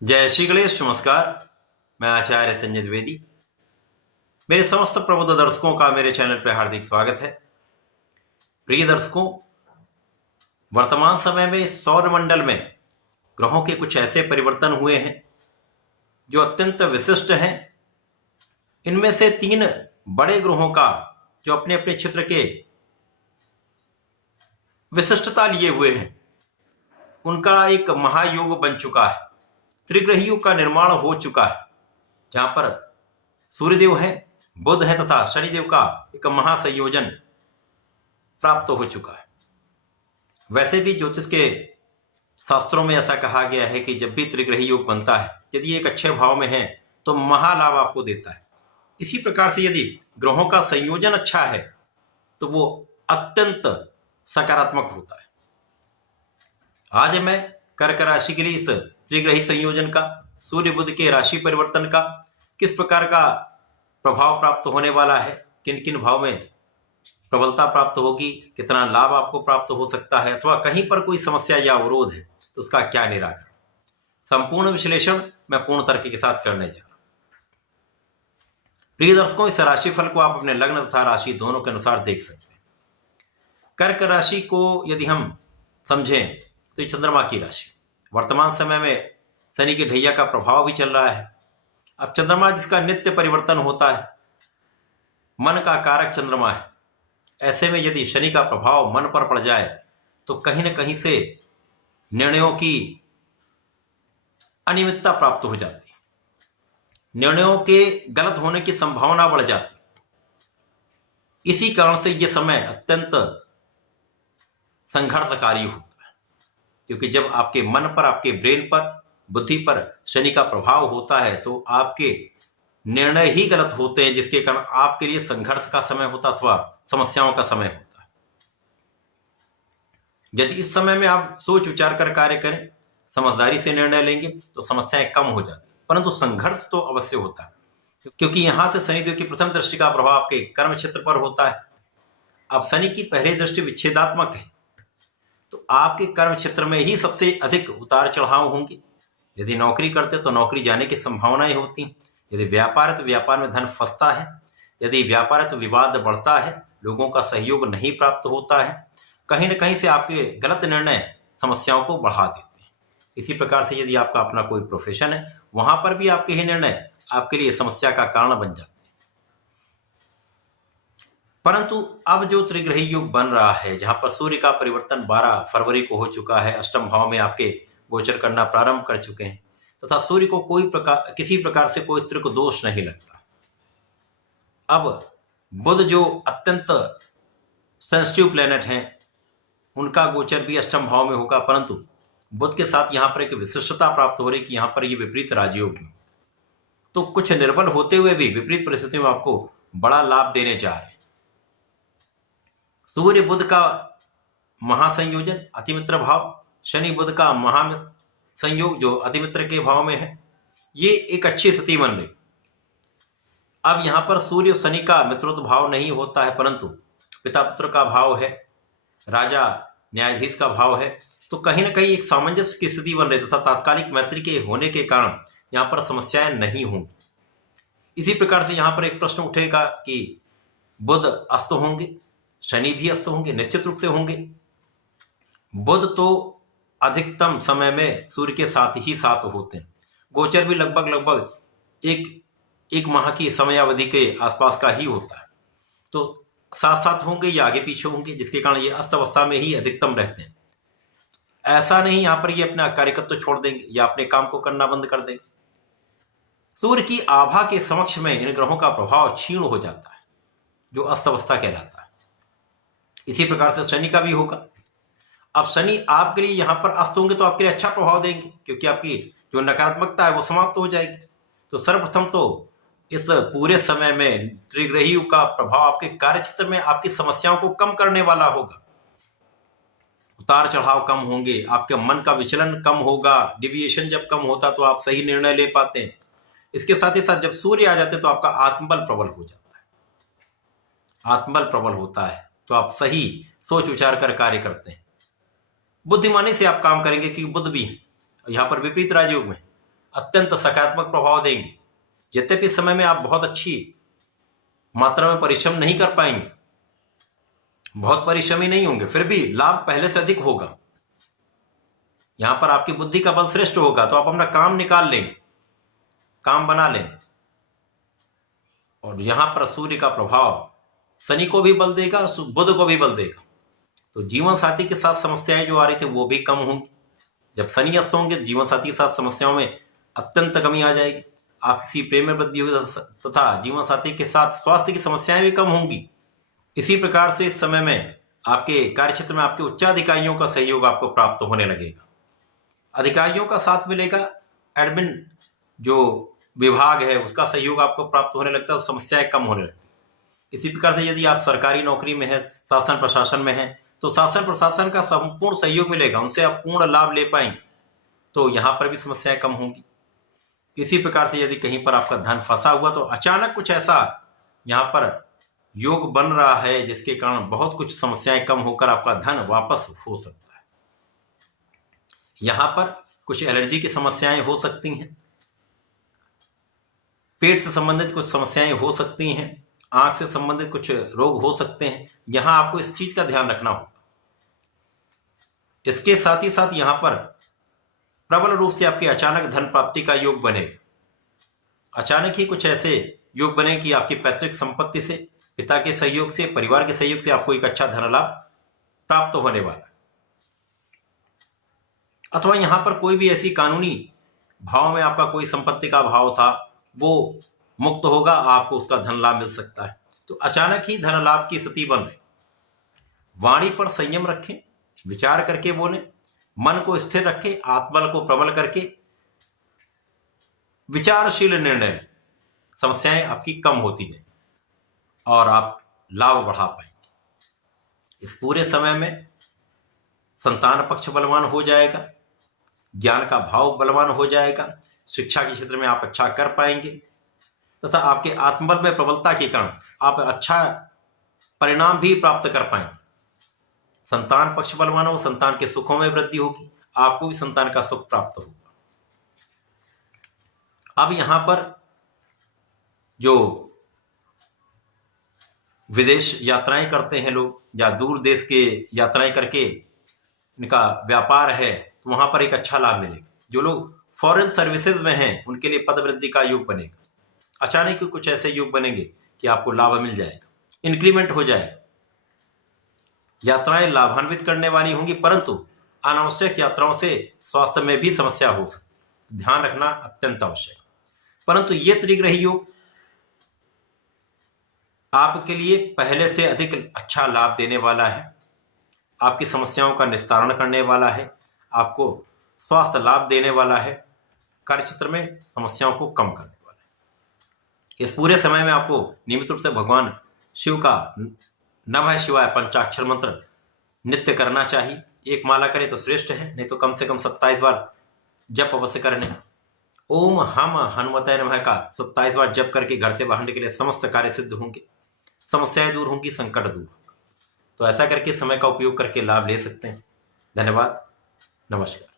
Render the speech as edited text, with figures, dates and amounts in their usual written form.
जय श्री गणेश। नमस्कार। मैं आचार्य संजय द्विवेदी। मेरे समस्त प्रबुद्ध दर्शकों का मेरे चैनल पर हार्दिक स्वागत है। प्रिय दर्शकों, वर्तमान समय में इस सौर मंडल में ग्रहों के कुछ ऐसे परिवर्तन हुए हैं जो अत्यंत विशिष्ट हैं। इनमें से 3 बड़े ग्रहों का जो अपने अपने क्षेत्र के विशिष्टता लिए हुए हैं, उनका एक महायोग बन चुका है। त्रिग्रही योग का निर्माण हो चुका है, जहां पर सूर्यदेव है, बुध है तथा शनिदेव का एक महासंयोजन प्राप्त हो चुका है। वैसे भी ज्योतिष के शास्त्रों में ऐसा कहा गया है कि जब भी त्रिग्रही योग बनता है, यदि एक अच्छे भाव में है तो महालाभ आपको देता है। इसी प्रकार से यदि ग्रहों का संयोजन अच्छा है तो वो अत्यंत सकारात्मक होता है। आज मैं कर्क राशि के लिए इस त्रिग्रही संयोजन का, सूर्य बुध के राशि परिवर्तन का किस प्रकार का प्रभाव प्राप्त होने वाला है, किन किन भाव में प्रबलता प्राप्त होगी, कितना लाभ आपको प्राप्त हो सकता है, अथवा कहीं पर कोई समस्या या अवरोध है तो उसका क्या निराकरण, संपूर्ण विश्लेषण मैं पूर्ण तर्क के साथ करने जा रहा हूं। प्रिय दर्शकों, इस राशिफल को आप अपने लग्न तथा राशि दोनों के अनुसार देख सकते हैं। कर्क राशि को यदि हम समझें तो ये चंद्रमा की राशि, वर्तमान समय में शनि की ढैया का प्रभाव भी चल रहा है। अब चंद्रमा जिसका नित्य परिवर्तन होता है, मन का कारक चंद्रमा है, ऐसे में यदि शनि का प्रभाव मन पर पड़ जाए तो कहीं न कहीं से निर्णयों की अनियमितता प्राप्त हो जाती है, निर्णयों के गलत होने की संभावना बढ़ जाती है। इसी कारण से यह समय अत्यंत संघर्षकारी होता है, क्योंकि जब आपके मन पर, आपके ब्रेन पर, बुद्धि पर शनि का प्रभाव होता है तो आपके निर्णय ही गलत होते हैं, जिसके कारण आपके लिए संघर्ष का समय होता अथवा समस्याओं का समय होता है। यदि इस समय में आप सोच विचार कर कार्य करें, समझदारी से निर्णय लेंगे तो समस्याएं कम हो जाती, परंतु संघर्ष तो अवश्य होता है, क्योंकि यहां से शनिदेव की प्रथम दृष्टि का प्रभाव आपके कर्म क्षेत्र पर होता है। अब शनि की पहली दृष्टि विच्छेदात्मक है, तो आपके कर्म क्षेत्र में ही सबसे अधिक उतार चढ़ाव होंगे। यदि नौकरी करते तो नौकरी जाने की संभावनाएं होती हैं, यदि व्यापार है तो व्यापार में धन फंसता है, यदि व्यापार है तो विवाद बढ़ता है, लोगों का सहयोग नहीं प्राप्त होता है, कहीं न कहीं से आपके गलत निर्णय समस्याओं को बढ़ा देते हैं। इसी प्रकार से यदि आपका अपना कोई प्रोफेशन है, वहां पर भी आपके ही निर्णय आपके लिए समस्या का कारण बन जाते हैं। परंतु अब जो त्रिग्रही योग बन रहा है, जहां पर सूर्य का परिवर्तन 12 फरवरी को हो चुका है, अष्टम भाव में आपके गोचर करना प्रारंभ कर चुके हैं, तथा सूर्य को किसी प्रकार से कोई त्रिक दोष नहीं लगता। अब बुध जो अत्यंत सेंसिटिव प्लेनेट हैं, उनका गोचर भी अष्टम भाव में होगा, परंतु बुध के साथ यहां पर एक विशिष्टता प्राप्त हो रही कि यहां पर ये विपरीत राजयोग है, तो कुछ निर्बल होते हुए भी विपरीत परिस्थितियों में आपको बड़ा लाभ देने जा रहे हैं। सूर्य बुध का महासंयोजन अतिमित्र भाव, शनि बुध का महासंयोग जो अतिमित्र के भाव में है, ये एक अच्छी स्थिति बन रही। अब यहां पर सूर्य शनि का मित्रोत्व भाव नहीं होता है, परंतु पिता पुत्र का भाव है, राजा न्यायाधीश का भाव है, तो कहीं ना कहीं एक सामंजस्य की स्थिति बन रही तथा तात्कालिक मैत्री के होने के कारण यहां पर समस्याएं नहीं होंगी। इसी प्रकार से यहां पर एक प्रश्न उठेगा कि बुध अस्त होंगे, शनि भी अस्त होंगे, निश्चित रूप से होंगे। बुध तो अधिकतम समय में सूर्य के साथ ही साथ होते हैं, गोचर भी लगभग एक माह की समयावधि के आसपास का ही होता है, तो साथ साथ होंगे या आगे पीछे होंगे, जिसके कारण ये अस्त अवस्था में ही अधिकतम रहते हैं। ऐसा नहीं यहां पर ये अपना कार्यकत्व छोड़ देंगे या अपने काम को करना बंद कर देंगे। सूर्य की आभा के समक्ष में इन ग्रहों का प्रभाव क्षीण हो जाता है, जो अस्त अवस्था कहलाता है। इसी प्रकार से शनि का भी होगा। अब शनि आपके लिए यहां पर अस्त होंगे तो आपके लिए अच्छा प्रभाव देंगे, क्योंकि आपकी जो नकारात्मकता है वो समाप्त हो जाएगी। तो सर्वप्रथम तो इस पूरे समय में त्रिग्रही का प्रभाव आपके कार्य क्षेत्र में आपकी समस्याओं को कम करने वाला होगा। उतार चढ़ाव कम होंगे, आपके मन का विचलन कम होगा, डिविएशन जब कम होता तो आप सही निर्णय ले पाते हैं। इसके साथ ही साथ जब सूर्य आ जाते तो आपका आत्मबल प्रबल हो जाता है। आत्मबल प्रबल होता है तो आप सही सोच विचार कर कार्य करते हैं, बुद्धिमानी से आप काम करेंगे, क्योंकि बुध भी है यहां पर विपरीत राजयोग में। अत्यंत सकारात्मक प्रभाव देंगे। यद्यपि इस समय में आप बहुत अच्छी मात्रा में परिश्रम नहीं कर पाएंगे, बहुत परिश्रमी नहीं होंगे, फिर भी लाभ पहले से अधिक होगा। यहां पर आपकी बुद्धि का बल श्रेष्ठ होगा, तो आप अपना काम निकाल लेंगे, काम बना लेंगे। और यहां पर सूर्य का प्रभाव शनि को भी बल देगा, बुध को भी बल देगा। तो जीवन साथी के साथ समस्याएं जो आ रही थी वो भी कम होंगी। जब शनि अस्त होंगे, जीवन साथी के साथ समस्याओं में अत्यंत कमी आ जाएगी। आपसी प्रेम में वृद्धि होगी तथा जीवन साथी के साथ स्वास्थ्य की समस्याएं भी कम होंगी। इसी प्रकार से इस समय में आपके कार्यक्षेत्र में आपके उच्चाधिकारियों का सहयोग आपको प्राप्त होने लगेगा, अधिकारियों का साथ मिलेगा, एडमिन जो विभाग है उसका सहयोग आपको प्राप्त होने लगता है, समस्याएं कम होने लगती है। इसी प्रकार से यदि आप सरकारी नौकरी में है, शासन प्रशासन में है, तो शासन प्रशासन का संपूर्ण सहयोग मिलेगा, उनसे आप पूर्ण लाभ ले पाएंगे, तो यहां पर भी समस्याएं कम होंगी। इसी प्रकार से यदि कहीं पर आपका धन फंसा हुआ, तो अचानक कुछ ऐसा यहां पर योग बन रहा है जिसके कारण बहुत कुछ समस्याएं कम होकर आपका धन वापस हो सकता है। यहां पर कुछ एलर्जी की समस्याएं हो सकती हैं, पेट से संबंधित कुछ समस्याएं हो सकती हैं, आंख से संबंधित कुछ रोग हो सकते हैं। यहां आपको इस चीज का ध्यान रखना होगा। इसके साथ ही साथ यहां पर प्रबल रूप से आपके अचानक धन प्राप्ति का योग बनेगा। अचानक ही कुछ ऐसे योग बने कि आपकी पैतृक संपत्ति से, पिता के सहयोग से, परिवार के सहयोग से आपको एक अच्छा धन लाभ प्राप्त होने वाला है। अथवा यहां पर कोई भी ऐसी कानूनी भाव में आपका कोई संपत्ति का भाव था वो मुक्त होगा, आपको उसका धन लाभ मिल सकता है। तो अचानक ही धन लाभ की स्थिति बन रही। वाणी पर संयम रखें, विचार करके बोलें, मन को स्थिर रखें, आत्मबल को प्रबल करके विचारशील निर्णय लें। समस्याएं आपकी कम होती जाएंगी और आप लाभ बढ़ा पाएंगे। इस पूरे समय में संतान पक्ष बलवान हो जाएगा, ज्ञान का भाव बलवान हो जाएगा, शिक्षा के क्षेत्र में आप अच्छा कर पाएंगे तथा आपके आत्मबल में प्रबलता के कारण आप अच्छा परिणाम भी प्राप्त कर पाएंगे। संतान पक्ष बलवान हो, संतान के सुखों में वृद्धि होगी, आपको भी संतान का सुख प्राप्त होगा। अब यहां पर जो विदेश यात्राएं करते हैं लोग या दूर देश के यात्राएं करके इनका व्यापार है, तो वहां पर एक अच्छा लाभ मिलेगा। जो लोग फॉरेन सर्विसेज में हैं उनके लिए पद वृद्धि का योग बनेगा। अचानक ही कुछ ऐसे योग बनेंगे कि आपको लाभ मिल जाएगा, इंक्रीमेंट हो जाएगा। यात्राएं लाभान्वित करने वाली होंगी, परंतु अनावश्यक यात्राओं से स्वास्थ्य में भी समस्या हो सकती है, ध्यान रखना अत्यंत आवश्यक। परंतु ये त्रिग्रही योग आपके लिए पहले से अधिक अच्छा लाभ देने वाला है, आपकी समस्याओं का निस्तारण करने वाला है, आपको स्वास्थ्य लाभ देने वाला है, कार्यक्षेत्र में समस्याओं को कम करने वाला है। इस पूरे समय में आपको नियमित रूप से भगवान शिव का नमः शिवाय पंचाक्षर मंत्र नित्य करना चाहिए। एक माला करें तो श्रेष्ठ है, नहीं तो कम से कम 27 बार जप अवश्य करने। ओम हम हनुमते नमः का 27 बार जप करके घर से बाहर निकले, समस्त कार्य सिद्ध होंगे, समस्याएं दूर होंगी, संकट दूर होगा। तो ऐसा करके समय का उपयोग करके लाभ ले सकते हैं। धन्यवाद, नमस्कार।